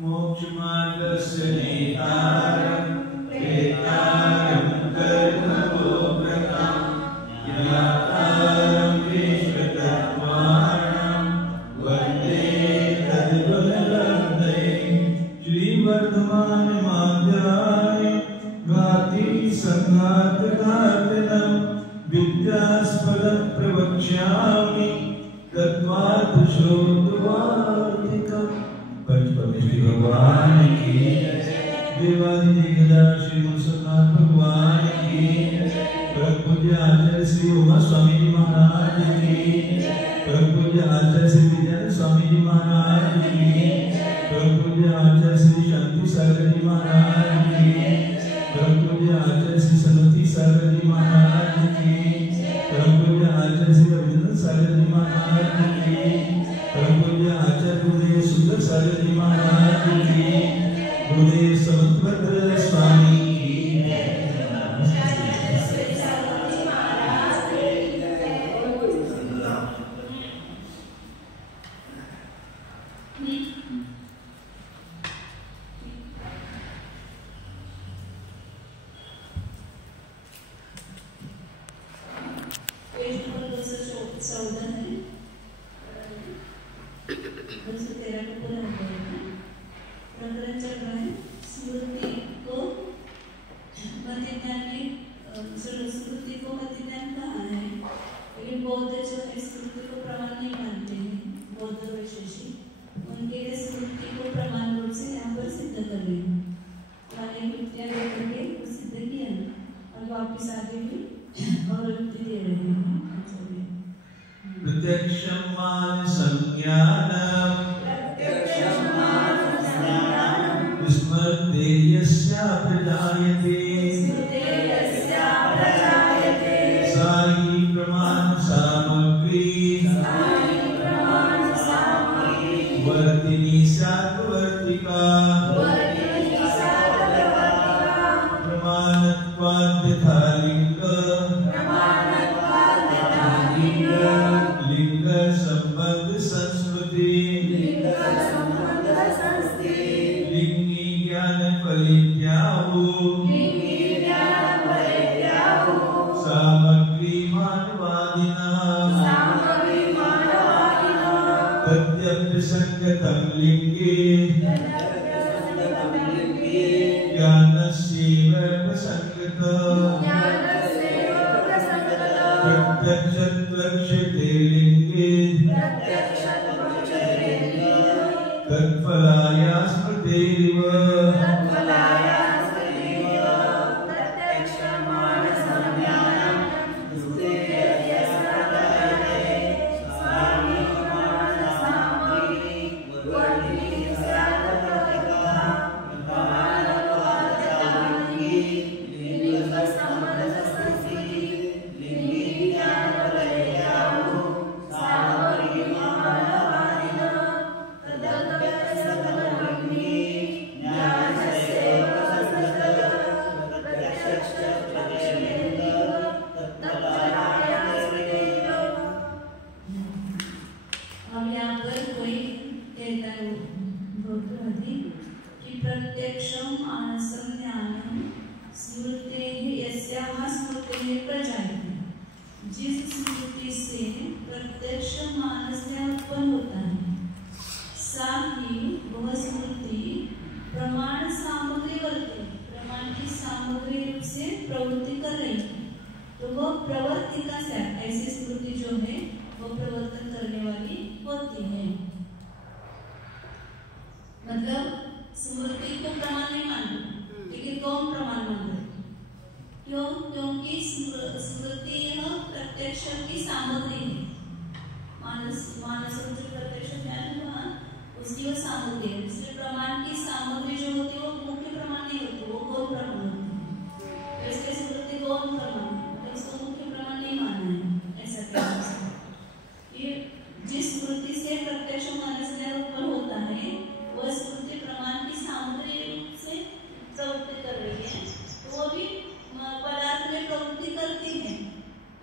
मोक्षमार्गस्य नेतारं वेतारं कर्मभोक्तारं ज्ञातारं विश्वतत्त्वानां वन्दे तद्गुणलब्धये श्रीवर्धमानमाध्याय गाति संघातघातनं विद्यास्पदं प्रवक्ष्यामि तत्त्वात् श्रोतवार्तिकम्। पंचपरमेश्वरी भगवान की देवादिदेवता श्री मुसलमान भगवान की परम पूज्य आचार्य श्री उमा स्वामी जी महाराज की परम पूज्य आचार्य श्री विद्यानंद स्वामी जी महाराज की परम पूज्य आचार्य श्री शांति सागर जी महाराज की परम पूज्य आचार्य श्री सनोती सागर जी महाराज की परम पूज्य आचार्य श्री रविंद्र सागर जी महाराज की परम पूज्य आचार्य गुरुदेव सुंदर सागर जी महाराज की गुरुदेव समंतभद्र स्वामी की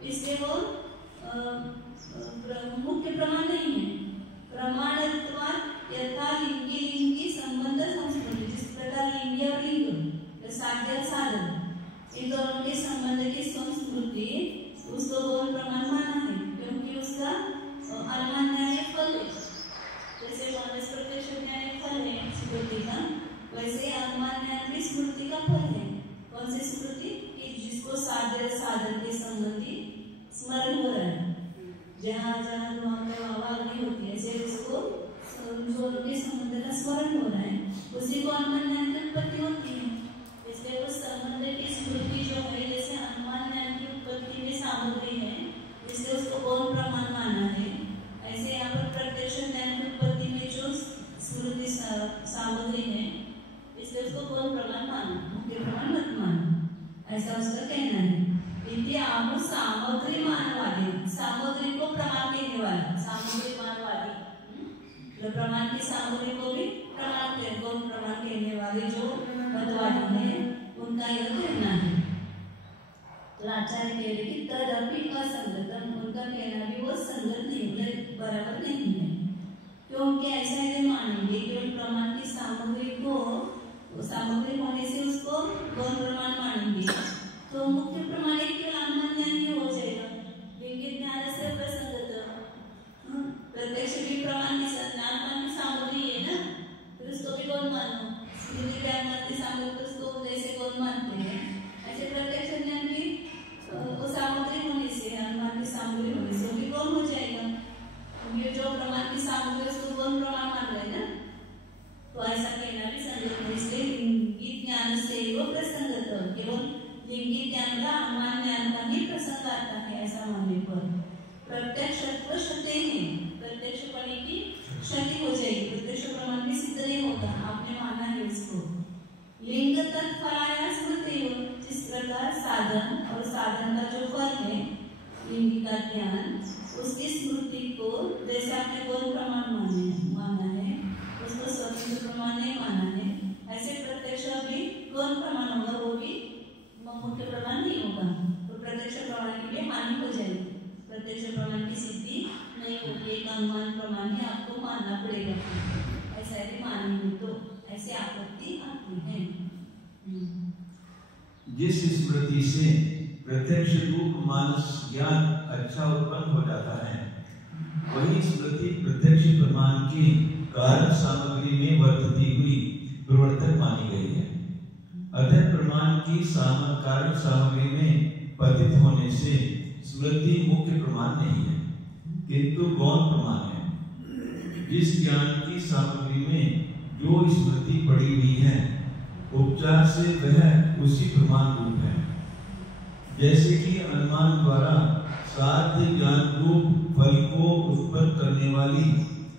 इसलिए वो मुख्य प्रमाण नहीं है। प्रमाणत्वात् यथा लिंगी लिंगी संबंध जहाँ जहाँ वहाँ पे अग्नि होती है, ऐसे उसको जो उनके संबंध का स्मरण हो रहा है, उसी को अनुमान ज्ञान की उत्पत्ति होती है। इसलिए उस संबंध की स्मृति जो है, जैसे अनुमान ज्ञान की उत्पत्ति में सामग्री है, इसलिए उसको गौण प्रमाण माना है। ऐसे यहाँ पर प्रत्यक्ष ज्ञान की उत्पत्ति में जो स्मृति सामग्री है, इसलिए उसको गौण प्रमाण माना, मुख्य प्रमाण मत माना, ऐसा उसका कहना है। इति आमु सामग्री मानवादी, सामग्री को प्रमाण कहने वाला, सामग्री मानवादी, प्रमाण की सामग्री को भी प्रमाण के गौण प्रमाण कहने वाले जो मतवादी है, उनका यह कहना है। तो आचार्य कह रहे कि तदपि असंगतम, उनका कहना भी वो संगत नहीं, बराबर नहीं है। क्योंकि ऐसा ये मानेंगे कि उन प्रमाण की सामग्री को, सामग्री होने से उसको गौण प्रमाण मानेंगे, तो मुख्य प्रमाण एक अनुमान ज्ञान ही हो जाएगा। लिंगिक ज्ञान से प्रसंगत, प्रत्यक्ष भी प्रमाण की अनुमान की सामग्री है ना, फिर उसको भी गौण मानो। स्मृति ज्ञान की सामग्री तो उसको जैसे गौण मानते हैं, ऐसे प्रत्यक्ष ज्ञान भी वो सामग्री होने से, अनुमान की सामग्री होने से भी गौण हो जाएगा। ये जो प्रमाण की सामग्री उसको गौण प्रमाण मान रहे ना, तो ऐसा कहना भी संगत है। इसलिए लिंगिक ज्ञान से वो प्रसंगत, केवल लिंगिक ज्ञान का अनुमान ज्ञान का ही प्रसंग आता है, ऐसा मानने पर प्रत्यक्षत्व क्षति है, प्रत्यक्ष पढ़ने की क्षति हो जाएगी, प्रत्यक्ष प्रमाण भी सिद्ध नहीं होगा, आपने माना है इसको। लिंग तत्फलाया स्मृति, जिस प्रकार साधन और साधन का जो फल है लिंग का ज्ञान, उसकी स्मृति को जैसे आपने गौण प्रमाण माना है, उसको स्वतंत्र प्रमाण नहीं माना है, ऐसे प्रत्यक्ष भी गौण प्रमाण होगा, वो भी मुख्य प्रमाण नहीं होगा। तो प्रत्यक्ष प्रमाण के लिए मान्य हो जाएगी, प्रत्यक्ष प्रमाण की सिद्धि नहीं होगी, एक अनुमान प्रमाण ही आपको मानना पड़ेगा। ऐसा भी मानेंगे तो ऐसे आपत्ति आती है। जिस स्मृति से प्रत्यक्ष रूप मानस ज्ञान अच्छा उत्पन्न हो जाता है, वही स्मृति प्रत्यक्ष प्रमाण की कारण सामग्री में वर्तती हुई प्रवर्तक मानी गई है। अतः प्रमाण की कारण सामग्री में पतित होने से स्मृति मुख्य प्रमाण नहीं है, किंतु गौण प्रमाण है। जिस ज्ञान की सामग्री में जो स्मृति पड़ी हुई है, उपचार से वह उसी प्रमाण रूप है। जैसे कि अनुमान द्वारा साध्य ज्ञान रूप फल को उत्पन्न करने वाली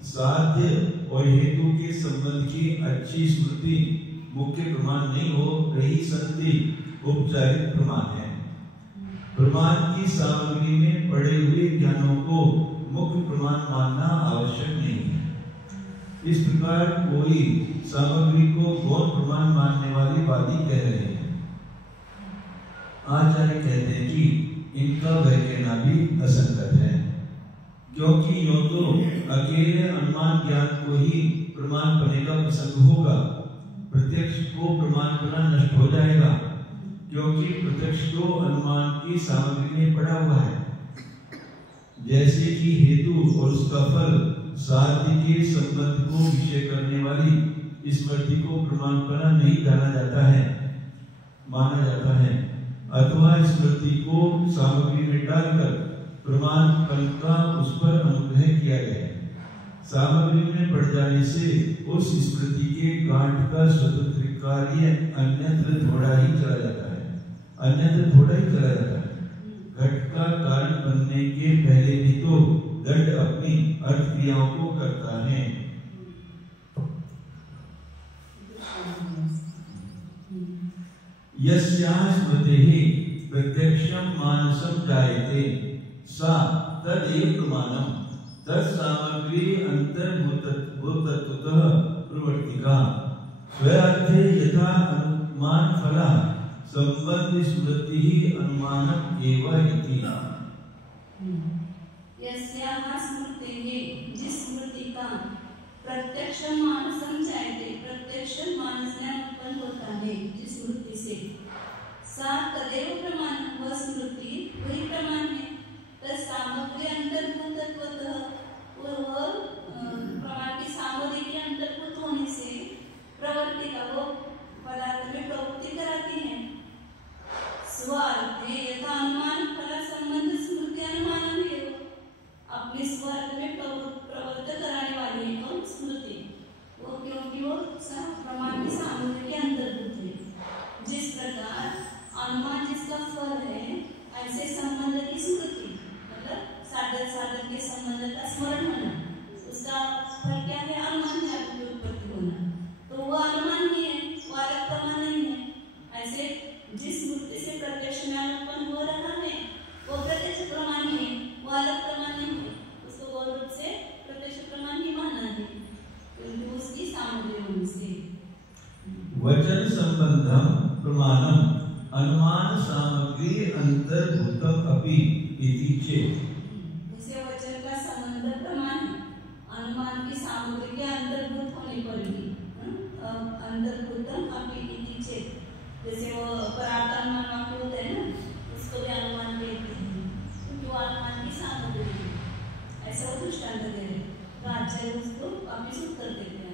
साध्य और हेतु के संबंध की अच्छी स्मृति मुख्य प्रमाण नहीं हो रही संति उपचारित प्रमाण है। प्रमाण की सामग्री में पड़े हुए ज्ञानों को मुख्य प्रमाण मानना आवश्यक नहीं है। इस प्रकार कोई सामग्री को गौण प्रमाण मानने वाली वादी कह रहे हैं। आचार्य कहते हैं कि इनका वह कहना भी असंगत है, क्योंकि यो तो अकेले अनुमान ज्ञान को ही प्रमाण बनने का प्रसंग होगा, प्रत्यक्ष को प्रमाण बना नष्ट हो जाएगा, क्योंकि प्रत्यक्ष तो अनुमान की सामग्री में पड़ा हुआ है। जैसे कि हेतु और उसका फल साध्य के संबंध को विषय करने वाली स्मृति को प्रमाण बना नहीं माना जाता है, अथवा स्मृति को सामग्री में डालकर प्रमाण फल का उस पर अनुग्रह किया गया। सामग्री में पड़ जाने से उस स्मृति के गांठ का स्वतंत्र कार्य अन्यत्र थोड़ा ही चला जाता है। घट का कारण बनने के पहले भी तो दंड अपनी अर्थ क्रियाओं को करता है। यस्याः स्मृतिः प्रत्यक्षं मानसं जायते सा तदेव प्रमाणम् तत्सामग्री अंतर्भूतत्वतः प्रवर्तिका स्वयार्थे यथा अनुमान फला संबंध स्मृति ही अनुमानम एवं इति। यस्याः स्मृतिः, जिस स्मृति का प्रत्यक्ष मानसं जायते, प्रत्यक्ष मानस में उत्पन्न होता है जिस स्मृति से, सा तदेव प्रमाणम, वह स्मृति वही प्रमाण है। तत्सामग्री अंतर्भूतत्वतः, वह प्रमाण की सामग्री के अंतर्भूत होने से प्रवृत्ति का वो पदार्थ में प्रवृत्ति कराती है। स्वार्थे यथा अनुमान फल संबंध स्मृति अनुमान है, वचन संबंधम प्रमाणम अनुमान सामग्री अंतर्भूतम अपि इति चेत्। इसे वचन का संबंध प्रमाण अनुमान की सामग्री के अंतर्भूत होने पर भी अंतर्भूतम अपि इति चेत्। जैसे वो परार्थानुमान वाक्य होता है ना, उसको भी अनुमान कहते हैं क्योंकि वो अनुमान की सामग्री है। ऐसा वो दृष्टांत दे रहे तो आचार्य उसको वापिस उत्तर देते हैं।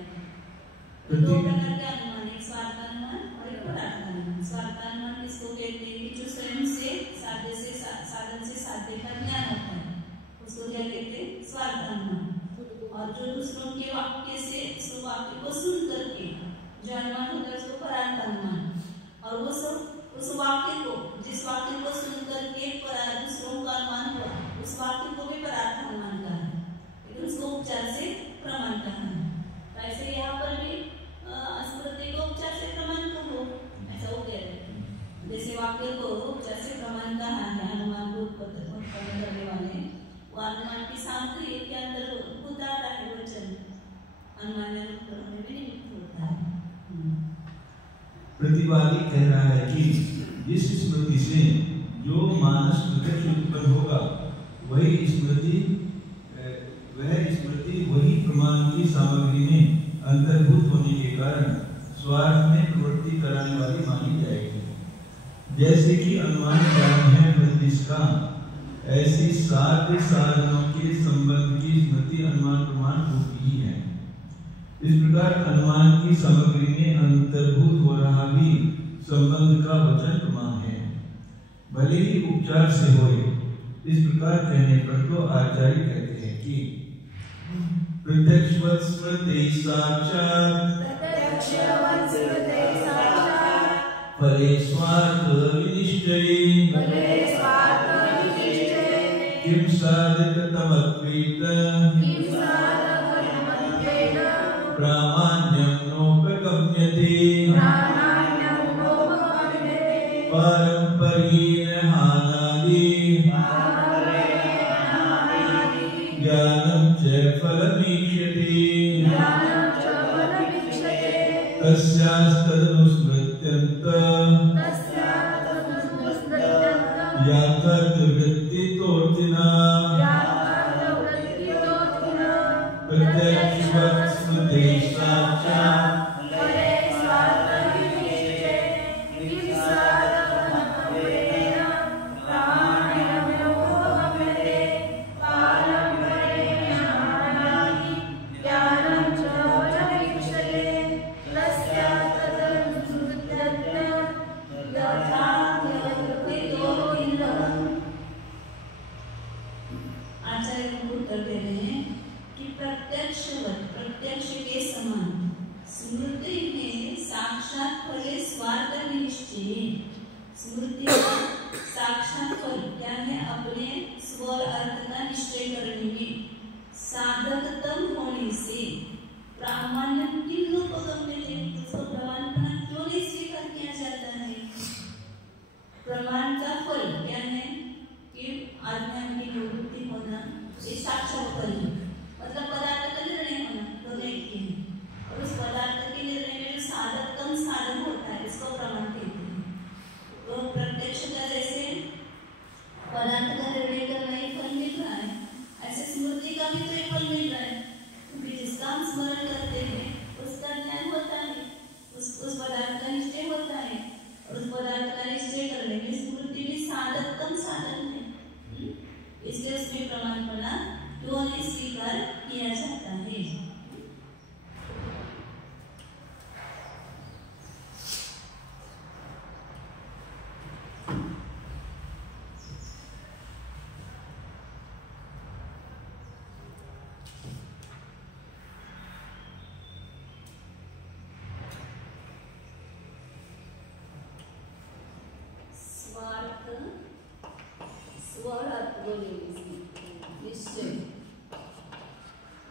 दो प्रकार के अनुमान, एक स्वार्थानुमान और एक परार्थानुमान। स्वार्थानुमान किसको कहते हैं कि जो स्वयं से साधन से साध्य का ज्ञान होता है, उसको क्या कहते हैं? स्वार्थानुमान। और जो दूसरों के वाक्य से उस वाक्य को सुन करके जो अनुमान होता है उसको परार्थानुमान। और वो सब उस वाक्य को, जिस वाक्य को सुन करके दूसरों का अनुमान हुआ, उस वाक्य को भी परार्थानुमान कहा है, लेकिन उसको उपचार से प्रमाण कहा है। तो ऐसे यहाँ पर भी स्मृति को उपचार से प्रमाण कहो, ऐसा वो कह रहे हैं। जैसे वाक्य को उपचार से प्रमाण कहा है, अनुमान को उत्पन्न करने वाले वो अनुमान की सामग्री के अंदर उतारता है वचन, अनुमान में भी नियुक्त होता है। प्रतिवादी कह रहा है कि जिस स्मृति से जो मानस प्रत्यक्ष उत्पन्न होगा वही स्मृति वही प्रमाण की सामग्री में अंतर्भूत होने के कारण स्वार्थ में प्रवृत्ति कराने वाली मानी जाएगी। जैसे कि अनुमान ज्ञान है फल जिसका, ऐसी साध्य साधनों के संबंध की स्मृति अनुमान प्रमाण होती ही है। इस प्रकार अनुमान की सामग्री में अंतर्भूत हो रहा भी संबंध का वचन प्रमाण है, भले ही उपचार से होए। इस प्रकार कहने पर तो आचार्य कहते हैं कि प्रत्यक्षवत् स्मृति साक्षात् फले स्वार्थ विनिश्चये किम साधितमत्वेन प्रामाण्यं नोपगम्यते पारंपर्येण हानादि ज्ञानं च फलमीक्ष्यते तस्यास्तदनुस्मृत्यन्त याथार्थवृत्तितोर्थिना प्रत्यक्षवत् स्मृति साक्षात्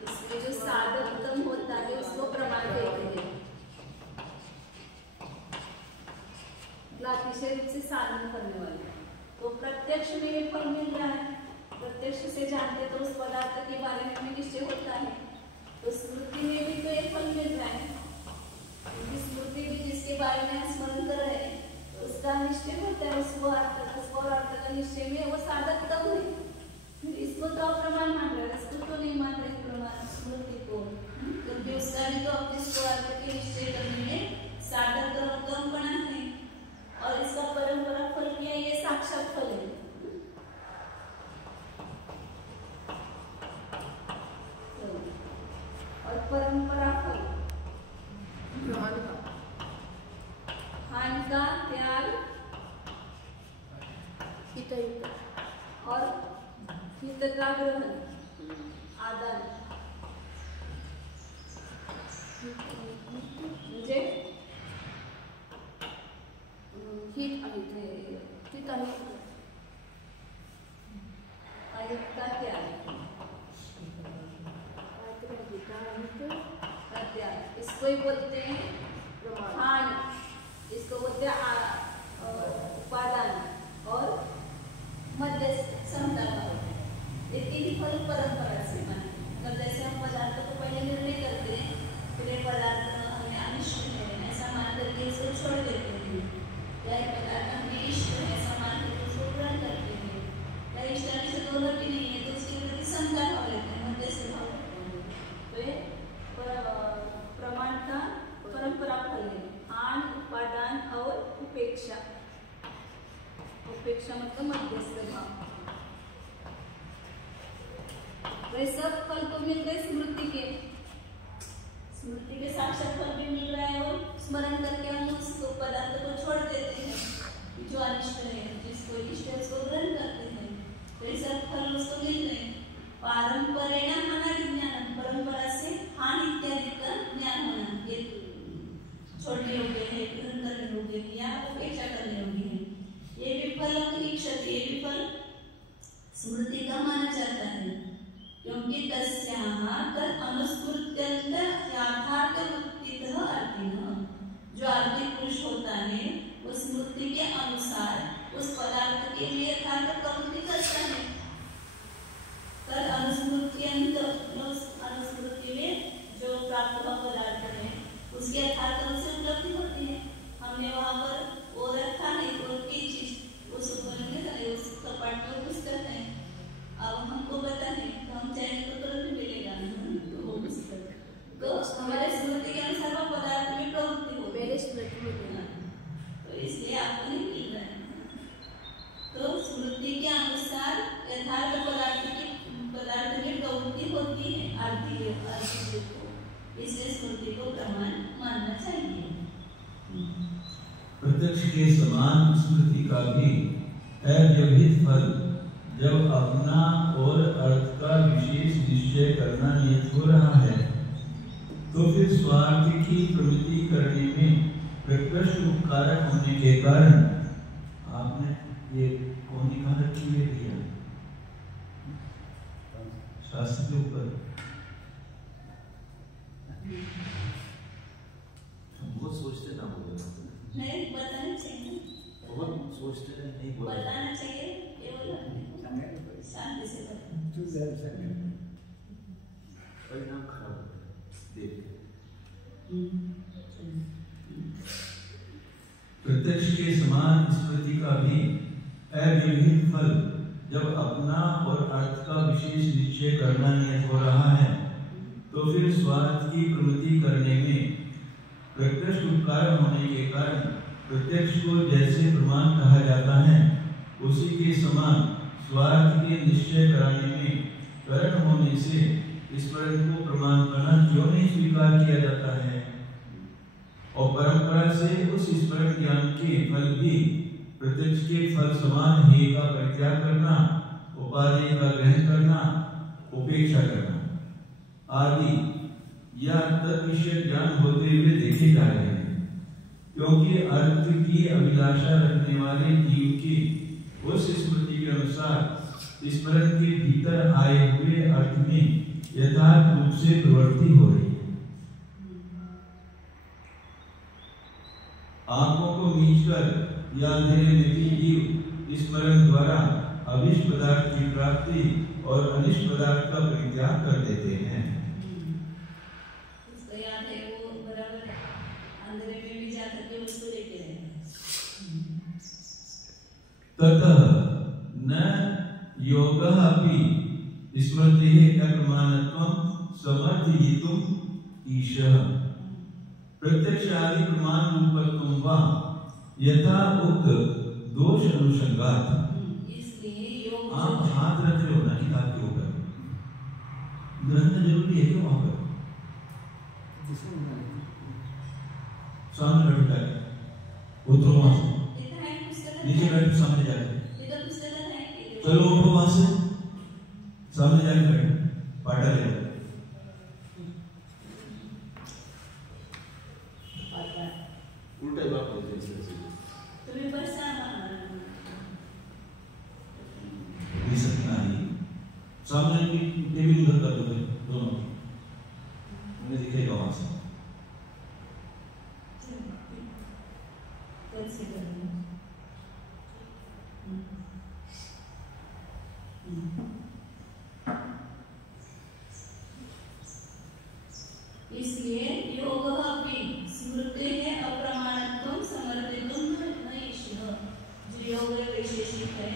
इसमें जो साधकतम होता है उसको प्रमाण देते हैं। अतिशय रूप से साधन करने वाले, तो प्रत्यक्ष में ये फल मिल रहा है, प्रत्यक्ष से जानते तो उस पदार्थ के बारे में निश्चय होता है, तो स्मृति में भी तो एक फल मिल रहा है, क्योंकि स्मृति भी जिसके बारे में हम स्मरण कर रहे हैं, तो उसका निश्चय होता है, उसको अर्थ का निश्चय में वो साधक तब है। फिर इसको तो अप्रमाण मान रहे हैं, इसको तो नहीं मान रहे प्रमाण स्मृति को, क्योंकि उसका भी तो अपने स्वार्थ के निश्चय करने में साधक कमपना है। और इसका परंपरा फल क्या है? ये साक्षात फल है। और परंपरा फल हानि का त्याग और हित का ग्रहण आदान, मुझे हित अहित का त्याग, प्रत्याग, इसको ही बोलते हैं हानि, इसको बोलते हैं उपादान और मध्यस्थ समता का होता है। ये तीन फल परंपरा से माने, मतलब जैसे हम पदार्थों को पहले निर्णय करते हैं, फिर ये पदार्थ हमें अनिष्ट है ऐसा मान करके इसको छोड़ देते हैं, या ये पदार्थ हमें इष्ट है ऐसा मान करके उसको ग्रहण करते हैं, या इष्ट अनिष्ट दोनों भी नहीं है तो उसके प्रति समता भाव लेते हैं, मध्यस्थ भाव लेते हैं। तो ये प्रमाण का परंपरा फल है, हान, उपादान और उपेक्षा। उपेक्षा मतलब मध्यस्थ भाव। वे सब फल तो मिल गए स्मृति के साक्षात फल भी मिल रहा है, और स्मरण करके हम उस पदार्थ को छोड़ देते हैं जो अनिष्ट है, जिसको इष्ट है उसको ग्रहण करते हैं, तो ये सब फल उसको मिल रहे हैं। पारंपरेण अनादि ज्ञान, परंपरा से हानि इत्यादि का ज्ञान होना, ये छोड़ने योग्य है, ग्रहण करने योग्य है या उपेक्षा करने योग्य है। ये विफल क्षति, ये विफल स्मृति का माना जाता है, क्योंकि तस्याः तत् अनुस्मृत्यन्त यथार्थ वृत्तितः अर्थिनः, जो आर्थिक पुरुष होता है वो स्मृति के अनुसार उस पदार्थ के लिए यथार्थ प्रवृत्ति करता है। तद अनुस्मृत्यन्त, अनुस्मृति में जो प्राप्त हुआ पदार्थ है उसकी यथार्थ रूप से उपलब्धि होती है। हमने वहाँ पर वो रखा नहीं, वो की चीज उस उस कपाट में पुस्तक है, अब हमको पता है तो हम चाहेंगे तो तुरंत मिलेगा वो पुस्तक, तो हमारे स्मृति के अनुसार वो पदार्थ में प्रवृत्ति हो, मेरे स्मृति में मिला, तो इसलिए आपको नहीं मिल रहा है। तो स्मृति के अनुसार यथार्थ पदार्थ में प्रवृत्ति होती है आर्थिक को, इसलिए स्मृति को प्रमाण मानना चाहिए। प्रत्यक्ष के समान स्मृति का भी अव्यवहित फल जब अपना और अर्थ का विशेष निश्चय करना नियत हो रहा है, तो फिर स्वार्थ की प्रवृत्ति करने में प्रकृष्ट उपकारक होने के कारण, आपने ये कौन कहाँ रखी है भैया शास्त्र के ऊपर, बहुत सोचते ना बोले, नहीं बताना चाहिए, बहुत सोचते नहीं बोला, बताना चाहिए, ये बोला शांति से परिणाम खराब होता है। प्रत्यक्ष के समान स्मृति का भी अव्यवहित फल जब अपना और अर्थ का विशेष निश्चय करना नियत हो रहा है, तो फिर स्वार्थ की प्रवृत्ति करने में प्रकृष्ट उपकार होने के कारण प्रत्यक्ष को जैसे प्रमाण कहा जाता है, उसी के समान स्वार्थ के निश्चय कराने में कारण होने से स्मरण को प्रमाण करना क्यों नहीं स्वीकार किया जाता है? और परंपरा से उस स्मरण ज्ञान के फल भी प्रत्यक्ष के फल समान हे का परित्याग करना, उपादेय का ग्रहण करना, उपेक्षा करना आदि या तद्विषय ज्ञान होते हुए देखे जा रहे हैं, क्योंकि अर्थ की अभिलाषा रखने वाले जीव की उस स्मृति के अनुसार स्मरण के भीतर आए हुए अर्थ में यथार्थ रूप से प्रवृत्ति हो रही है। आंखों को मीचकर या अंधेरे में भी जीव स्मरण द्वारा अभिष्ट पदार्थ की प्राप्ति और अनिष्ट पदार्थ का परित्याग कर देते हैं। उसको याद है वो बराबर अंधेरे में भी जाकर केवल उसको लेके रहना। ततः न योगः अपि स्मृतेः अप्रमाणत्वं समर्थयितुम् ईशः प्रत्यक्षादि प्रमाण रूपत्वं वा यथा उक्त दोष अनुसंगात। इसलिए योग आप हाथ रख रहे हो ना किताब के ऊपर, ग्रहण जरूरी है क्यों? वहां पर सामने बैठ जाए, उतरो वहां से, नीचे बैठ सामने जाके, चलो उठो वहां से, सामने जाके बैठो, पाटा ले लो। उल्टे बात होते हैं तुम्हें बरसाना नहीं सकता ही सामने की टेबल उधर कर दो दोनों, उन्हें दिखेगा वहां से। कैसे करेंगे? इसलिए योग अपि स्मृतेः अप्रमाणत्वं समर्थितुं न ईशः। जो योग वैशेषिक है,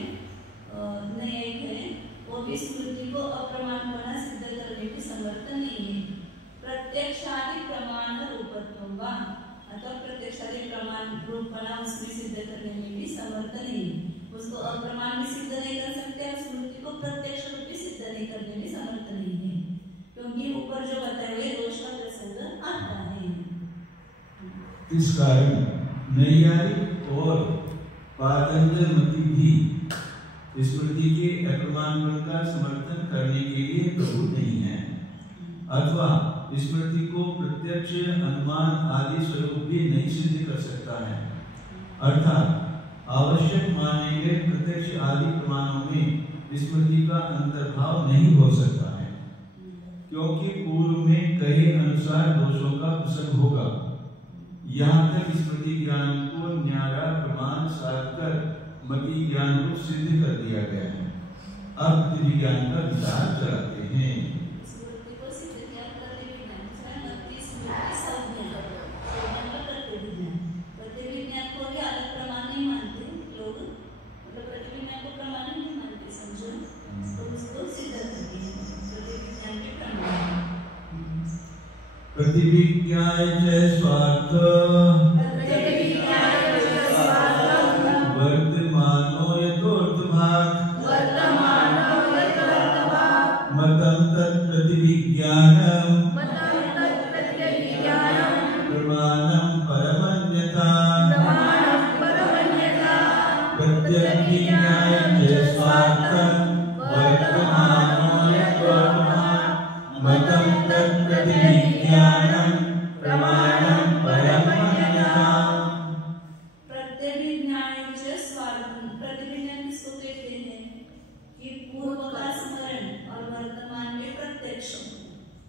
न्यायिक है, वो भी स्मृति को अप्रमाणपना सिद्ध करने की समर्थ नहीं है। प्रत्यक्षादि प्रमाण रूपत्वं वा, अथवा प्रत्यक्षादि प्रमाण रूपना उसमें सिद्ध करने में भी समर्थ नहीं। उसको अप्रमाण भी सिद्ध नहीं कर सकते और स्मृति को प्रत्यक्ष रूप भी सिद्ध नहीं करने में समर्थ नहीं है, क्योंकि ऊपर जो बताए हुए दोष का प्रसंग आता है। इस कारण नैयायिक और पातंजल मति भी स्मृति के अप्रमाणपन का समर्थन करने के लिए प्रभुत्व नहीं है, अथवा स्मृति को प्रत्यक्ष अनुमान आदि स्वरूप भी नहीं सिद्ध कर सकता है। अर्थात आवश्यक माने गए प्रत्यक्ष आदि प्रमाणों में स्मृति का अंतर्भाव नहीं हो सकता है, क्योंकि पूर्व में कहे अनुसार दोषों का प्रसंग होगा। यहाँ तक स्मृति ज्ञान को न्यारा प्रमाण साधकर मति ज्ञान को सिद्ध कर दिया गया है। अब विज्ञान का विचार चलाते हैं। स्मृति को सिद्ध क्या करते विज्ञान मति स्मृति संज्ञा प्रतिविज्ञान को भी अलग प्रमाण नहीं मानते लोग, मतलब प्रतिविज्ञान को प्रमाण नहीं मानते, समझो, तो उसको सिद्ध करते हैं प्रतिविज्ञान के प्रमाण। प्रतिविज्ञाय च स्वार्थ वर्तमानो यथोर्थभाग मतं तत् प्रतिविज्ञानं प्रमाणं परमन्यथा। प्रतिविज्ञाय च स्वार्थ वर्तमानो यथोर्थभाग मतं तत् प्रतिविज्ञानं प्रमाणं परमन्यथा। प्रतिविज्ञान किसको कहते हैं कि पूर्व का स्मरण और वर्तमान में प्रत्यक्ष,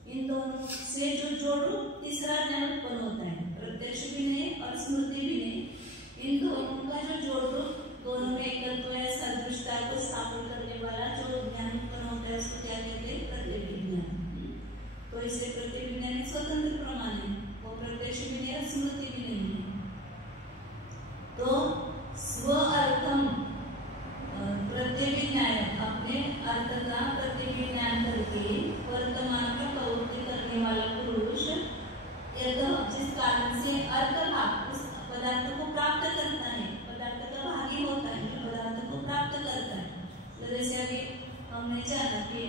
इन दोनों से जो जोड़ो तीसरा ज्ञान उत्पन्न होता है। प्रत्यक्ष भी नहीं और स्मृति भी नहीं, इन दोनों का जो जोड़ो, दोनों में एकत्व या सदृशता को स्थापित करने वाला जो ज्ञान उत्पन्न होता है उसको क्या कहते हैं? प्रतिविज्ञान। तो इसे प्रतिविज्ञान एक स्वतंत्र प्रमाण है, वो प्रत्यक्ष भी नहीं और स्मृति भी नहीं है। तो स्व अर्थम प्रतिविज्ञान, अपने अर्थ का प्रतिविज्ञान करके वर्तमान का प्रवृत्ति करने वाला पुरुष जिस कारण से अर्थ भाग उस पदार्थ को प्राप्त करता है, पदार्थ का भागी होता है, जो पदार्थ को प्राप्त करता है। तो जैसे अभी हमने जाना कि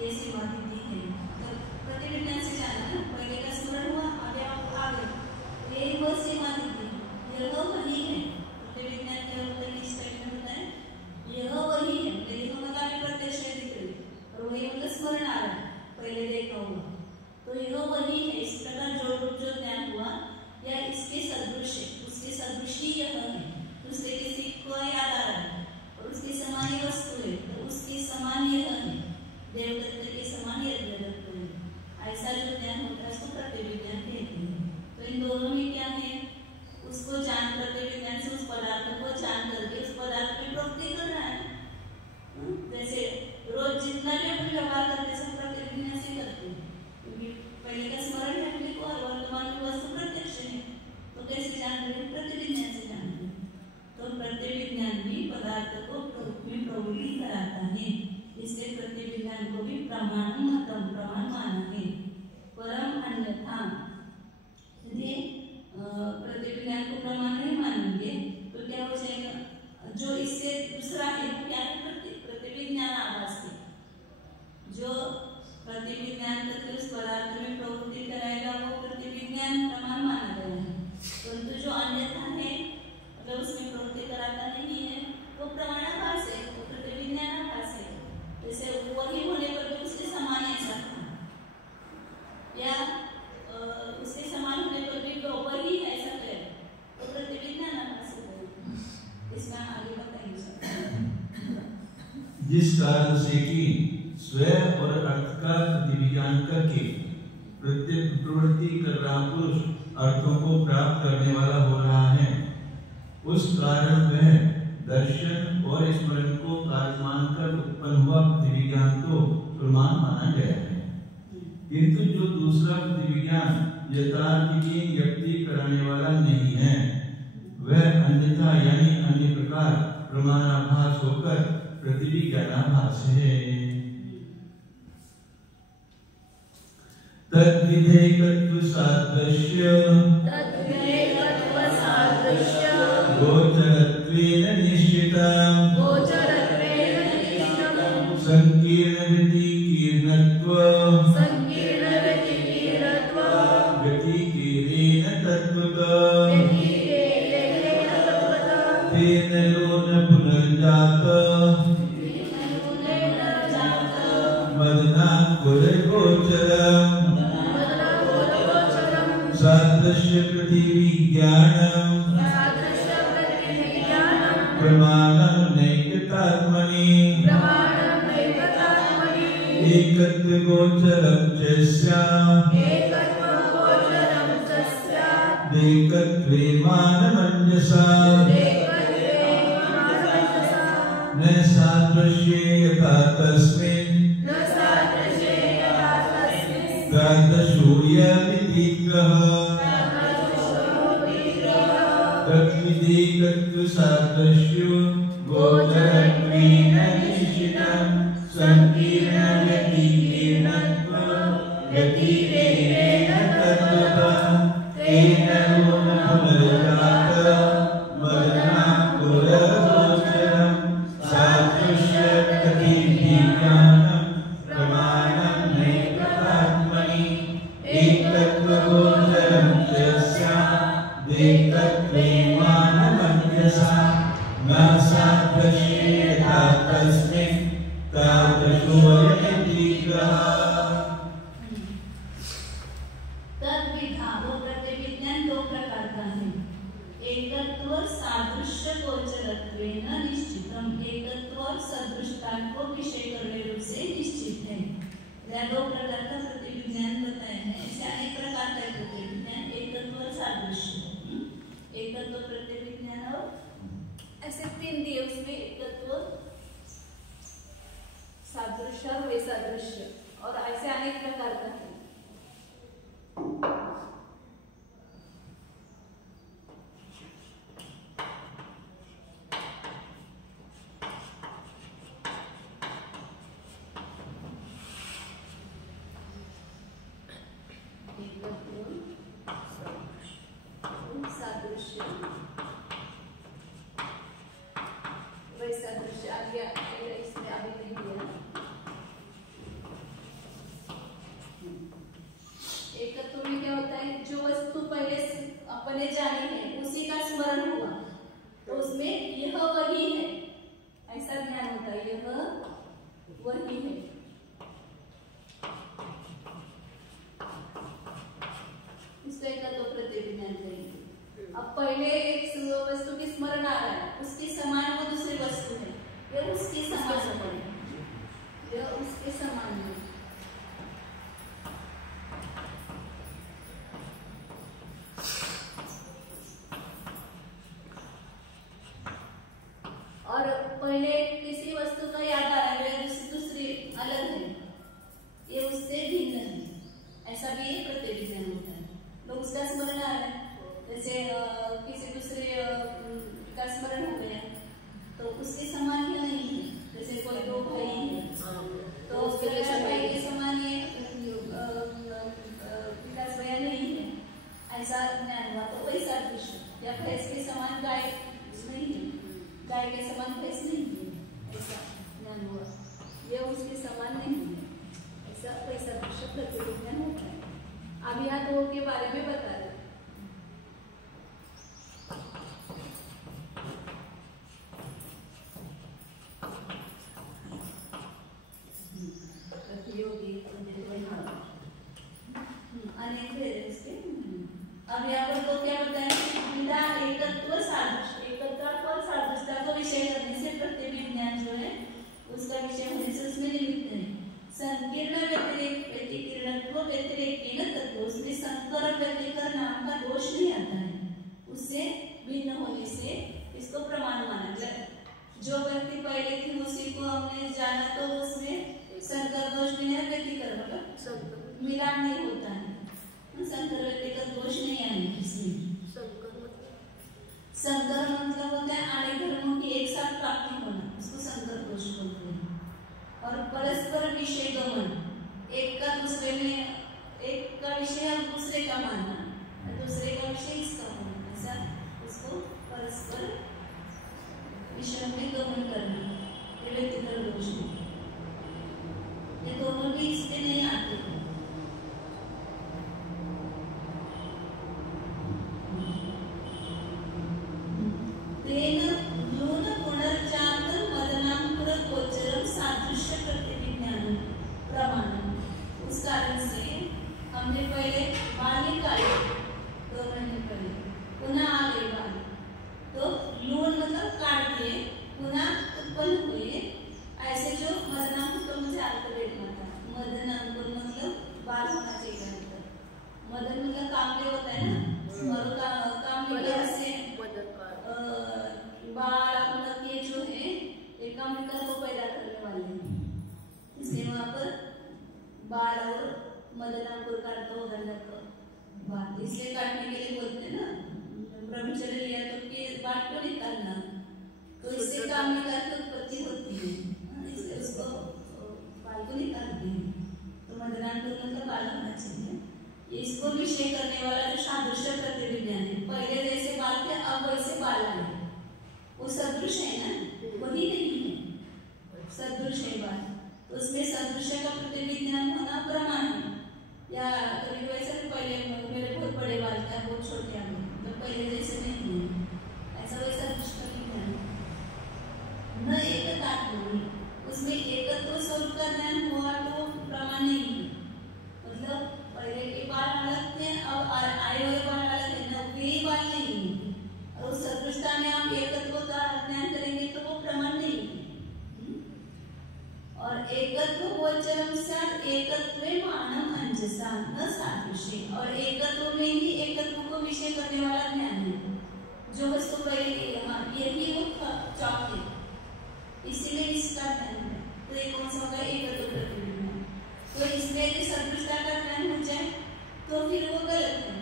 ये सीमा दी है, तो प्रतिविज्ञान से जाना ना, पहले का स्मरण हुआ, आगे आप आगे ये वो जिस कारण से कि स्वयं और अर्थ का प्रतिविज्ञान करके प्रवृत्ति कर रहा पुरुष अर्थों को प्राप्त करने वाला हो रहा है, उस कारण वह दर्शन और स्मरण को कारण मानकर उत्पन्न हुआ प्रतिविज्ञान को प्रमाण माना गया है। किंतु जो दूसरा प्रतिविज्ञान यथार्थ की व्यक्ति कराने वाला नहीं है, वह अन्यथा यानी अन्य प्रकार प्रमाणाभास होकर प्रतिविज्ञानाभास है। तद्विधेयकत्व सादृश्य गोचरत्वेन निश्चितम् संकीर्णव्यतिकीर्णत्व व्यतिकीरेण तत्त्वतः तेन लोन पुनर्जात मदनाकुरगोचरम् सादृश्य प्रतिविज्ञानम् प्रमाणं नैकतात्मनि एकत्व गोचरं च स्यात् एकत्वे मानमञ्जसा न सादृश्ये यथा तस्मिन् तादृशोऽयमितिग्रहः तद्विधेयकत्व सादृश्यो गोचरत्वेन निश्चितं संकीर्णव्यतिकीर्णत्व व्यतिरेकेण तत्त्वतः तेन लोन पुनर्जात मदनाकुरगोचरं सादृश्य प्रतिविज्ञानं प्रमाणं नैकतात्मनि एकत्वगोचरं च स्यात् एकत्वे मानमञ्जसा न सादृश्ये यथा तस्मिन् तादृशोऽयमितिग्रहः। तद्विधा वो प्रतिविज्ञान दो प्रकार का है। एकत्व सादृश्य गोचरत्वेन निश्चितम्, एकत्व और सदृशता को विषय करने रूप से निश्चित है। यह दो प्रकार का प्रतिविज्ञान बताया है। ऐसे अनेक प्रकार का प्रतिविज्ञान एकत्व और सादृश्य, एकत्व प्रतिविज्ञान और ऐसे तीन दिए उसमें, एकत्व सादृश्य और वैसादृश्य, और ऐसे अनेक प्रकार का है। एकत्व में क्या होता है, जो वस्तु पहले अपने जानी है उसी का स्मरण हुआ तो उसमें यह वही है ऐसा ज्ञान होता है, यह वही है। इसको एकत्व प्रतिविज्ञान करेंगे। अब पहले एक वस्तु की स्मरण आ रहा है, उसके समान वो दूसरी वस्तु है, यह उसके समान है, यह उसके समान है। और पहले किसी वस्तु का याद आ रहा है, दूसरी अलग है, ये उससे भिन्न है, ऐसा भी ये प्रतिविज्ञान होता है। तो उसका स्मरण आ रहा है, जैसे किसी दूसरे का स्मरण हो गया तो उसके समान ही नहीं है। जैसे कोई दो भाई है तो उसके भाई के समान ये विकास भैया नहीं है, ऐसा ज्ञान हुआ। तो वैसा दृश्य या भैंस के समान गाय नहीं है, गाय के समान भैंस नहीं है, ऐसा ज्ञान हुआ। ये उसके समान नहीं है, ऐसा वैसा दृश्य प्रतिविज्ञान होता है। अब यहाँ दो के बारे में बता रहे। अनेक भेद है इसके। अब यहाँ पर तो क्या बताया, बिना एकत्व सादृश्य, एकत्व और सादृश्यता को विषय करने से प्रतिविज्ञान जो है उसका संकीर्ण व्यतिकीर्णत्व व्यतिरेकेन तत्व, उसमें संकर व्यतिकर नाम का दोष नहीं आता है, उससे भिन्न होने से इसको प्रमाण माना जाए। जो व्यक्ति पहले थी उसी को हमने जाना तो उसमें संकर दोष भी नहीं, व्यतिकर मतलब मिलान नहीं होता है, संकर व्यतिकर दोष नहीं आएंगे इसमें। संकर मतलब होता है अनेक धर्मों की एक साथ प्राप्ति होना, उसको संकर दोष बोलते हैं। और परस्पर विषय गमन, एक का दूसरे में, एक का विषय दूसरे का मानना, दूसरे का विषय इसका मानना, ऐसा उसको परस्पर विषय में गमन करना, ये व्यतिकर दोष है। ये दोनों भी इसमें नहीं आते। उस कारण से हमने पहले बाल निकाले 2 महीने पहले, पुनः आ गए बाल, तो लूण मतलब काट दिए, पुनः उत्पन्न हुए। ऐसे जो मदनांकुर, तो मुझे अल्फाबेट में था, मदनांकुर मतलब बाल होना चाहिए, मदन मतलब कामले होता है ना, और कामले से बाल मतलब ये जो है एक कामले को पैदा करने वाले हैं, इसलिए वहाँ पर बाल और मदनांकुर का अर्थ हो गंधक बात, इसलिए काटने के लिए बोलते हैं ना, ब्रह्मचर्य लिया तो के बात को निकालना, तो इससे काम निकाल की उत्पत्ति होती है, इसलिए उसको बाल को निकालते हैं। तो मदनांकुर मतलब बाल होना चाहिए। इसको विषय करने वाला जो सादृश्य प्रतिविज्ञान है, पहले जैसे बाल थे अब वैसे बाल आए, वो सदृश है ना, वही नहीं है, सदृश है बाल, तो उसमें सदृश का प्रतिविज्ञान होना प्रमाण है। या कभी वैसे भी पहले मेरे बहुत बड़े बाल थे, बहुत छोटे आ गए, तो पहले जैसे नहीं है, ऐसा वैसा सदृश का विज्ञान न एकता नहीं, उसमें एकत्व स्वरूप का ज्ञान हुआ तो प्रमाण नहीं है। मतलब पहले के बाल अलग थे, अब आए हुए बाल अलग है ना, वे बाल नहीं है, और उस सदृशता में आप एकत्व का ज्ञान करेंगे तो वो प्रमाण नहीं है। और एकत्व गोचरम स्यात् एकत्वे मानम अंजसा न सादृश्य, और एकत्व में ही एकत्व को विषय करने वाला ज्ञान है, जो वस्तु पहले यही वो चौक है, इसीलिए इसका ज्ञान है। तो ये कौन सा होगा, एकत्व प्रतिविज्ञान। तो इसमें यदि सदृशता का ज्ञान हो जाए तो फिर वो गलत है,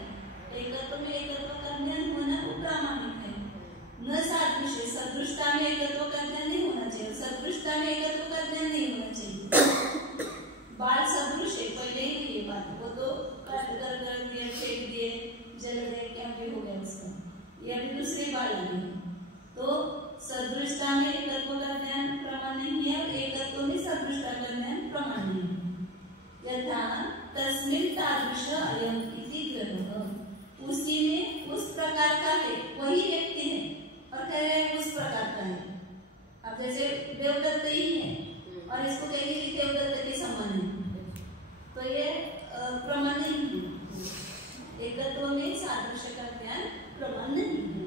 एकत्व में एकत्व का ज्ञान होना वो प्रामाणिक है, न सादृश्य, सदृशता में एकत्व का ज्ञान नहीं होना चाहिए, सदृशता में एकत्व का ज्ञान नहीं होना चाहिए। बाल सदृश है, पहले ही ये बात, वो तो काट कर दिए, फेंक दिए, जल गए, क्या भी हो गया उसका, ये अभी दूसरे बाल आ गए। तो सदृशता में एकत्व का ज्ञान प्रमाण नहीं है, और एकत्व में सदृशता का ज्ञान प्रमाण नहीं है। यथा तस्मिन् तादृश अयम् इति ग्रहः, उसी में उस प्रकार का है, वही व्यक्ति है और कह रहे हैं उस प्रकार का है। अब जैसे देवदत्त ही है और इसको कहेंगे कि देवदत्त के समान है, तो ये प्रमाण नहीं है, एकत्व में सादृश्य का ज्ञान प्रमाण नहीं है,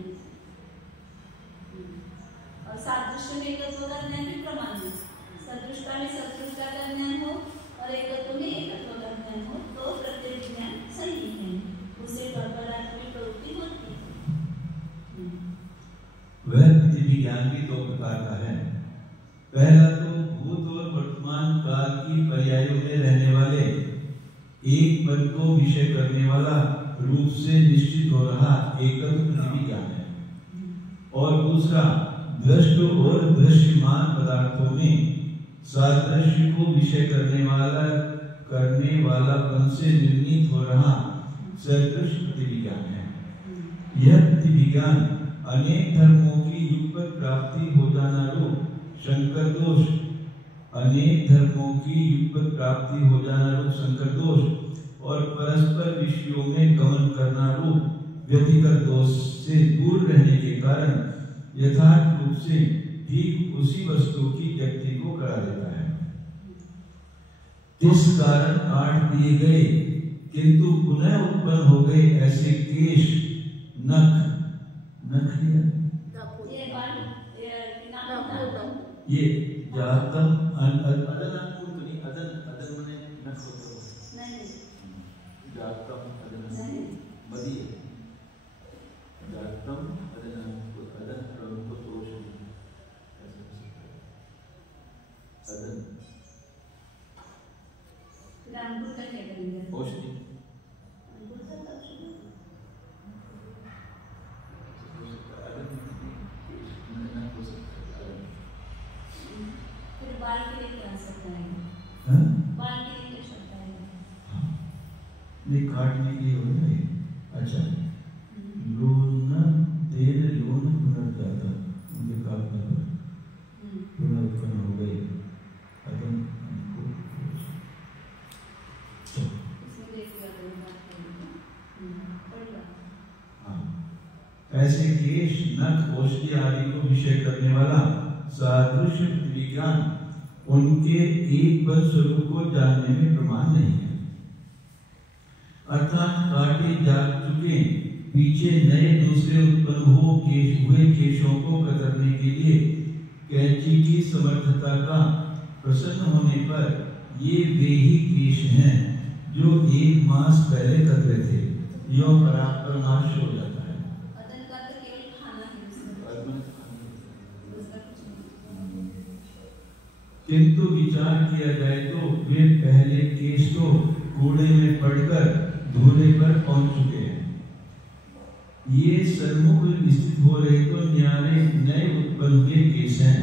और सादृश्य में एकत्व का ज्ञान भी प्रमाण है। सदृशता में सदृशता का ज्ञान हो और एकत्व में एकत्व का ज्ञान हो तो प्रतिविज्ञान सही है, उसे परपरात्मिक प्रवृत्ति होती है। वह प्रतिविज्ञान भी 2 प्रकार का है। पहला तो भूत और वर्तमान काल की पर्यायों में रहने वाले एक पद को विषय करने वाला रूप से निश्चित हो रहा एकत्व प्रतिविज्ञान है, और दूसरा दृष्ट और दृश्यमान पदार्थों में सादृश्य को विषय करने वाला पन से निर्मित हो रहा सदृश प्रतिविज्ञान है। यह प्रतिविज्ञान अनेक धर्मों की युगपत प्राप्ति हो जाना रूप शंकर दोष, अनेक धर्मों की युगपत प्राप्ति हो जाना रूप शंकर दोष और परस्पर विषयों में गमन करना रूप व्यतिकर दोष से दूर रहने के कारण यथार्थ रूप से ठीक उसी वस्तु की व्यक्ति को करा देता है। इस कारण काट दिए गए किंतु पुनः उत्पन्न हो गए ऐसे केश, नख ये जातम अदनाकुर नहीं, अदन मदी है। जातम अदन प्रमुख तोष अदन रामपुर का क्या करेंगे? औषधि फिर बाल के लिए क्या सकता है? हाँ? बाल के लिए क्या सकता है? नहीं काटने के लिए हो ना ये। अच्छा लोन तेल लोन पुनर्जाता उनके काटने पर पुनरुत्पन्न हो गई अदन इसमें देखिएगा तो बात करेंगे पढ़िएगा। ऐसे केश नख औषधि आदि को विषय करने वाला सादृश विज्ञान उनके एक बल स्वरूप को जानने में प्रमाण नहीं है। अर्थात काटे जा चुके पीछे नए दूसरे उत्पन्न हुए केशों को कतरने के लिए कैंची की समर्थता का प्रसन्न होने पर ये वे ही केश हैं जो एक मास पहले कतरे थे। यो परामर्श हो जाता है। अदन का तो केवल खाना है उसमें। दूसरा कुछ नहीं। किंतु विचार किया जाए तो वे पहले केश तो कूड़े में पड़कर धूले पर पहुंच चुके हैं। ये सन्मुख स्थित हो रहे तो न्यारे नए उत्पन्न हुए केश हैं।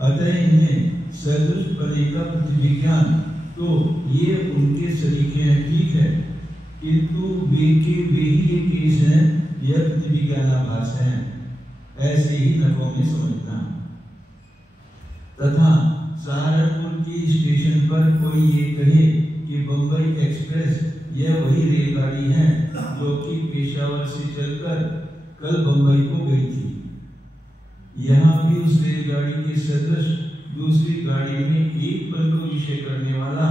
अतः इन्हें सदृश बने का प्रतिविज्ञान तो ये उनके सरीखे हैं, ठीक है, किंतु वे ही ये केश हैं, यह प्रतिविज्ञानाभास हैं। ऐसे ही नखों में समझना। तथा सहारनपुर की स्टेशन पर कोई ये कहे कि बंबई एक्सप्रेस यह वही रेलगाड़ी है जो कि पेशावर से चलकर कल बंबई को गई थी। यहाँ भी उस रेलगाड़ी के सदृश दूसरी गाड़ी में एक पल को विषय करने वाला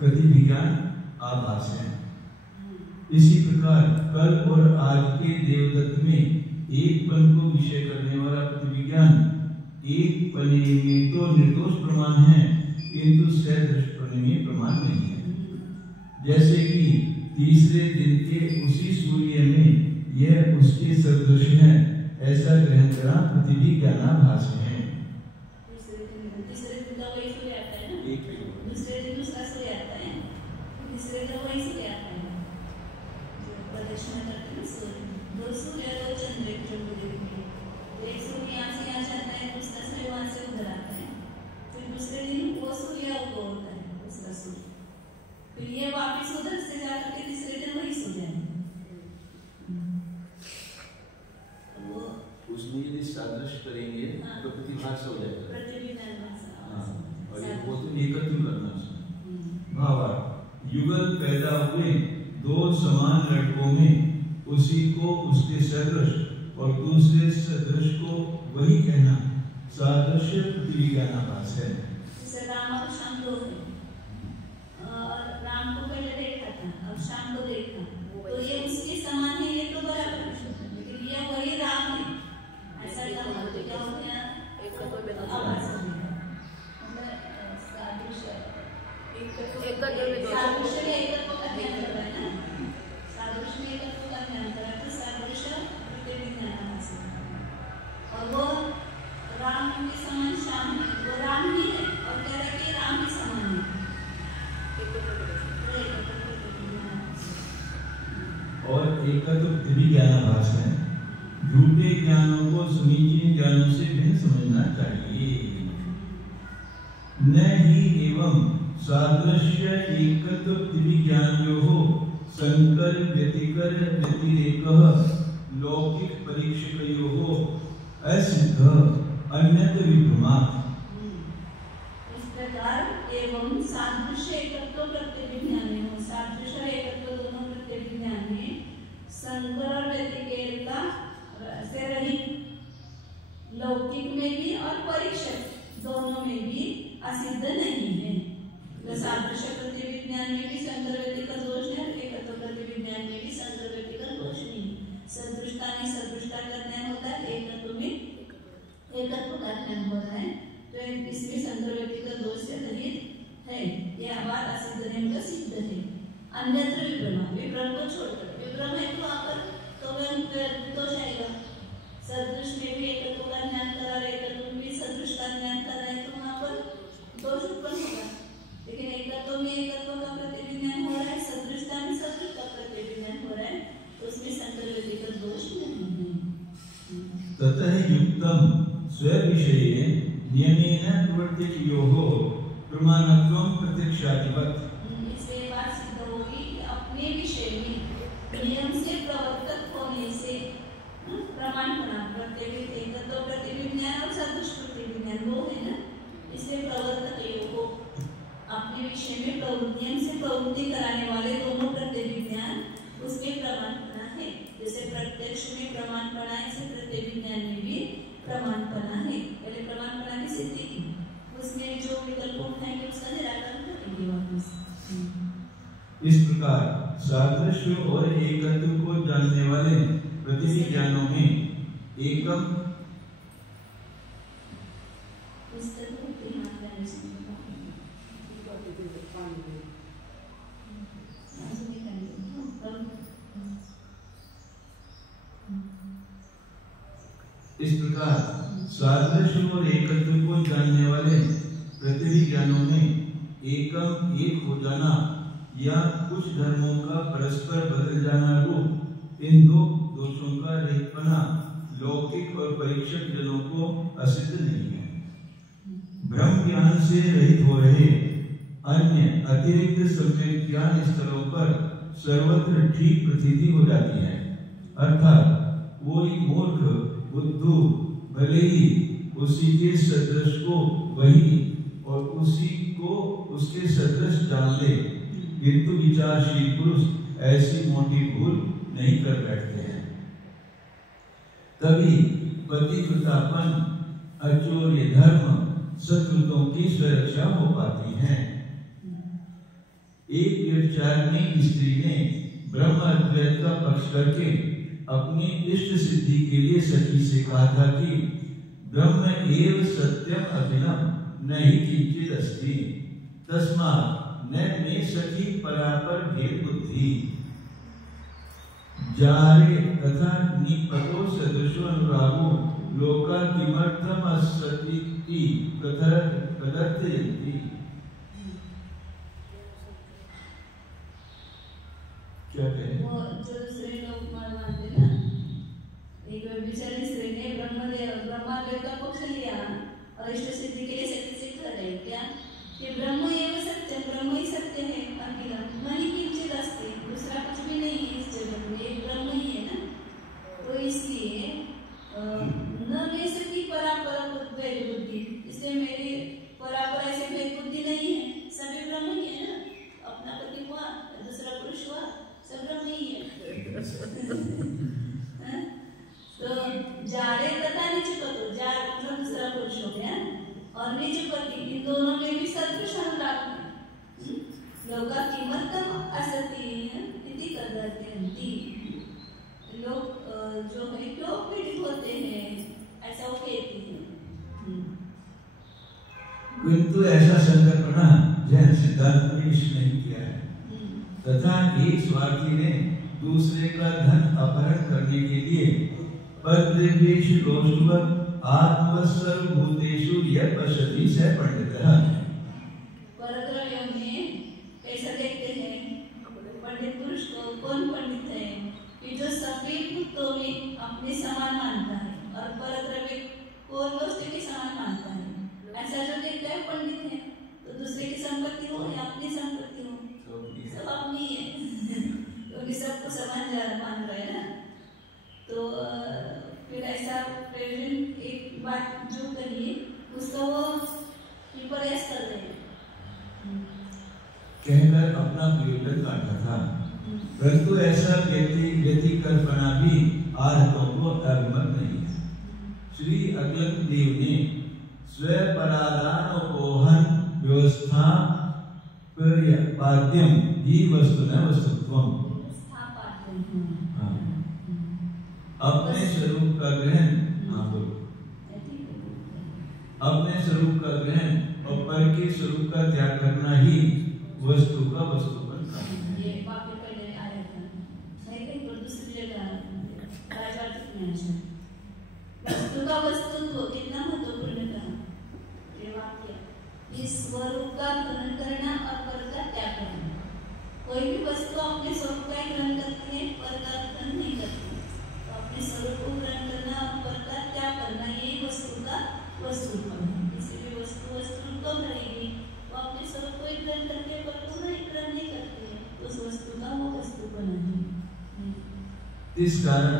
प्रतिविज्ञान आभास है। इसी प्रकार कल और आज के देवदत्त में एक पल को विषय करने वाला प्रतिविज्ञान एक पने में तो निर्दोष प्रमाण है, किंतु सदृश पने में प्रमाण नहीं है। जैसे कि तीसरे दिन के उसी सूर्य में यह उसके सदृश है, ऐसा ग्रहण करा प्रतिविज्ञानाभास है। तीसरे दिन का वही सूर्य आता है ना, दूसरे दिन दूसरा सूर्य आता है, तीसरे दिन वही सूर्य आता है जो प्रदक्षिणा करते हैं। सूर्य दो सूर्य दो चंद्र एक सूर्य यहाँ से यहाँ जाता है, दूसरा सूर्य वहाँ से उधर आता है, फिर दूसरे दिन वो सूर्य उगो होता है दूसरा सूर्य, फिर ये वापस उधर से जाकर के तीसरे दिन वही सूर्य है। वो उसमें यदि सादृश करेंगे तो प्रतिभास हो जाएगा। और ये बोलते एकत्र करना भावार्थ युगल पैदा हुए दो समान लड़कों में उसी को उसके सदृश और दूसरे सदृश को वही कहना सादृश्य प्रतिविज्ञानाभास है। जैसे राम और श्याम दो थे, राम को पहले देखा था, अब श्याम को देखा, तो ये उसके समान है, ये तो बराबर है, लेकिन ये वही राम है, ऐसा क्या हो गया? आभास हो गया। सादृश्य एकत्व का ध्यान रखा है ना, सादृश्य में एकत्व का ध्यान रखा तो सादृश्य प्रतिविज्ञानाभास है। और वो राम के समान श्याम है, वो राम ही है और कह रहे कि राम के समान है। और एकत्व प्रतिविज्ञानाभास है। झूठे ज्ञानों को समीचीन ज्ञानों से भिन्न समझना चाहिए। न ही एवं सादृश्य एकत्व प्रतिविज्ञानयोः संकर व्यतिकर व्यतिरेकः लौकिक परीक्षकयोः असिद्ध अन्यत्र विभ्रमात्। इस प्रकार एवं सादृश्य एकत्व प्रतिविज्ञानयोः, सादृश्य एकत्व दोनों प्रतिविज्ञान में संकर और व्यतिरेकता से रहित लौकिक में भी और परीक्षक दोनों में भी असिद्ध नहीं है। तो सादृश्य प्रतिविज्ञान में भी संकर व्यतिरेक दोष है, एकत्व प्रतिविज्ञान में भी संकर व्यतिरेक दोष नहीं। सदृशता में सदृशता का ज्ञान होता है, एकत्व में एकत्व का ज्ञान होता है, तो इसमें संकर व्यतिरेक दोष से रहित है। यह बात असिद्ध नहीं मतलब सिद्ध है। अन्यत्र विभ्रम को छोड़कर विभ्रम है तो वहाँ पर तो दोष आएगा। सदृश में भी एकत्व का ज्ञान करा रहे, एकत्व में भी सदृश का ज्ञान कर रहे तो वहाँ पर दोष उत्पन्न होगा। लेकिन एकत्व में एकत्व का प्रतिविज्ञान हो रहा है, सदृशता में सदृश का प्रतिविज्ञान हो रहा है, तो उसमें संकर व्यक्तिगत दोष नहीं है। ततः युक्तम स्वविषये नियमेन प्रवर्तितयोः प्रमाणत्वं प्रत्यक्षादिवत्। इससे बात सिद्ध होगी कि अपने विषय में नियम से प्रवर्तक होने से प्रमाण बना एकत्व प्रतिविज्ञान और सदृश प्रतिविज्ञान वो है ना, इसलिए प्रवर्तक को अपने विषय में नियम से प्रवृत्ति कराने वाले दोनों प्रतिविज्ञान उसके प्रमाण बना है। जैसे प्रत्यक्ष में प्रमाण बना है, ऐसे प्रतिविज्ञान में भी प्रमाण बना है। पहले प्रमाण बना की सिद्धि की, उसमें जो विकल्प उठाएंगे उसका निराकरण करेंगे वापस। इस प्रकार सादृश्य और एकत्व को जानने वाले प्रतिविज्ञानों में एकम इस प्रकार सादृश्य और एकत्व को जानने वाले प्रतिविज्ञानों में एकम एक हो जाना या कुछ धर्मों का परस्पर बदल जाना रूप इन दो दोषों का रहितपना लौकिक और परीक्षक जनों को असिद्ध नहीं है। ब्रह्म ज्ञान से रहित हो रहे अन्य अतिरिक्त सम्यक ज्ञान स्तरों पर सर्वत्र ठीक प्रतीति हो जाती है। अर्थात कोई मूर्ख बुद्धू भले ही उसी के सदृश को वही और उसी को उसके सदृश जान ले, किंतु विचारशील पुरुष ऐसी मोटी भूल नहीं कर बैठते हैं। तभी पतिव्रतापन अचौर्य धर्म सत्कृतों की सुरक्षा हो पाती है। एक व्यभिचारिणी स्त्री ने ब्रह्म अद्वैत का पक्ष करके अपनी इष्ट सिद्धि के लिए सखी से कहा था कि ब्रह्म एव सत्यम अभिनव नहीं किंचित अस्ति तस्मात् न मे सखी परापर भेद बुद्धि जारे तथा निपतो सदृशो अनुरागो लोका किमर्थम असति कदर्थयन्ति। क्या कहें? वो जो दूसरे लोग मानते ना, एक व्यभिचारी स्त्री ने ब्रह्माद्वैत का पक्ष लिया और इष्ट सिद्धि के लिए सत्य से कह रहे क्या कि ब्रह्म एव सत्य, ब्रह्म ही सत्य है, अकेला मनी किंचित अस्ति, दूसरा कुछ भी नहीं है इस जगत में, एक ब्रह्म ही है ना। तो इसलिए न ले सकी परापर भेद बुद्धि, इसलिए मेरी परापर ऐसे भेद बुद्धि नहीं है, सभी ब्रह्म ही है ना। अपना पति हुआ, दूसरा पुरुष हुआ, सब ब्रह्म ही है। तो जारे तथा निचपतो, जार मतलब दूसरा पुरुष हो गया, और निचपति इन दोनों में भी सदृश अनुराग है। लोका किमर्थम असति इति कदर्थयन्ति, लोग जो है क्यों पीड़ित होते हैं, ऐसा वो कहते हैं। किंतु ऐसा संकल्पना जैन सिद्धांत ने नहीं किया है, तथा एक स्वार्थी ने दूसरे का धन अपहरण करने के लिए पद्रेवेश लोष्टवत् आत्मवत्सर भूतेषु यत् पश्यति स पंडितः। परद्रव्य में कैसा देखते हैं पंडित पुरुष को, कौन पंडित है कि जो सभी भूतों में अपने समान मानता है और परद्रव्य को लोष्ट के समान मानता है। ऐसा जो देखता है पंडित है। तो दूसरे की संपत्ति हो या अपनी संपत्ति हो, सब अपनी है क्योंकि सबको समान मान रहा है ना। तो फिर ऐसा प्रेजेंट एक बात जो करिए उसका वो विपर्यास कर रहे हैं, कहकर अपना प्रयोजन काटा था। परंतु ऐसा व्यतिकल्पना भी आर्तों को अभिमत नहीं है। श्री अक्लंक देव ने स्वपराधान उपोहन व्यवस्था पाद्यम ही वस्तुना वस्तुत्वम, अपने स्वरूप का ग्रहण, अपने स्वरूप का ग्रहण और पर के स्वरूप का त्याग करना ही वस्तु का वस्तुपन है। ये वाक्य पहले आया था, ज्ञान। वस्तु का वस्तुत्व कितना महत्वपूर्ण कहा ये वाक्य, इस स्वरूप का ग्रहण करना और पर का त्याग करना। कोई भी वस्तु अपने स्वरूप का ग्रहण करती है, पर का ग्रहण नहीं करती। तो अपने स्वरूप को ग्रहण करना और पर का त्याग करना ये वस्तु का वस्तुत्व है। किसी भी वस्तु वस्तुत्व रहेगी, वो अपने स्वरूप को ग्रहण करके पर को ग्रहण नहीं करती है, तो उस वस्तु का वो वस्तु नहीं। इस कारण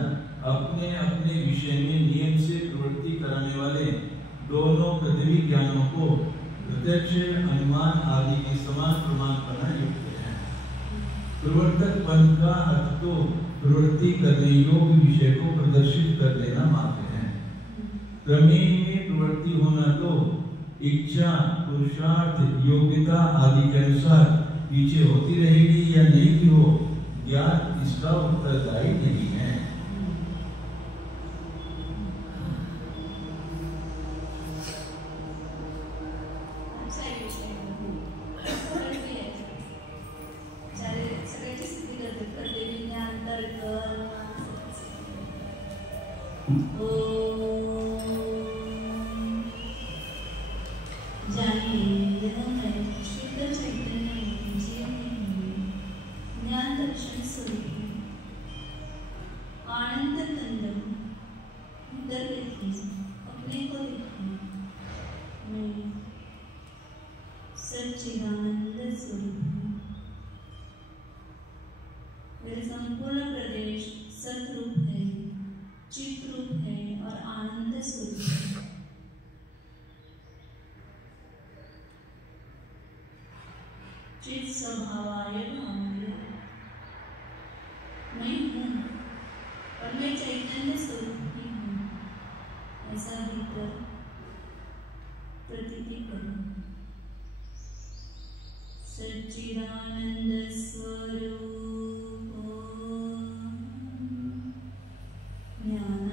अपने अपने विषय में नियम से प्रवृत्ति कराने वाले दोनों पृथ्वी ज्ञानों को प्रत्यक्ष, अनुमान आदि के समान प्रमाण करना युक्त है। प्रवर्तक पन का अर्थ तो प्रवृत्ति करने योग्य विषय को प्रदर्शित कर देना मात्र है। प्रमेय में प्रवृत्ति होना तो इच्छा, पुरुषार्थ, योग्यता आदि के अनुसार पीछे होती रहेगी या नहीं भी हो, ज्ञान इसका उत्तरदायी नहीं है। संपूर्ण प्रदेश सतरूप है, चित रूप है और आनंद स्वरूप है। चित स्वभावाय भावनाय, मैं हूँ और मैं चैतन्य स्वरूप ही हूँ, ऐसा भीतर प्रतीति करो। सच्चिदानंद स्वरूप ज्ञान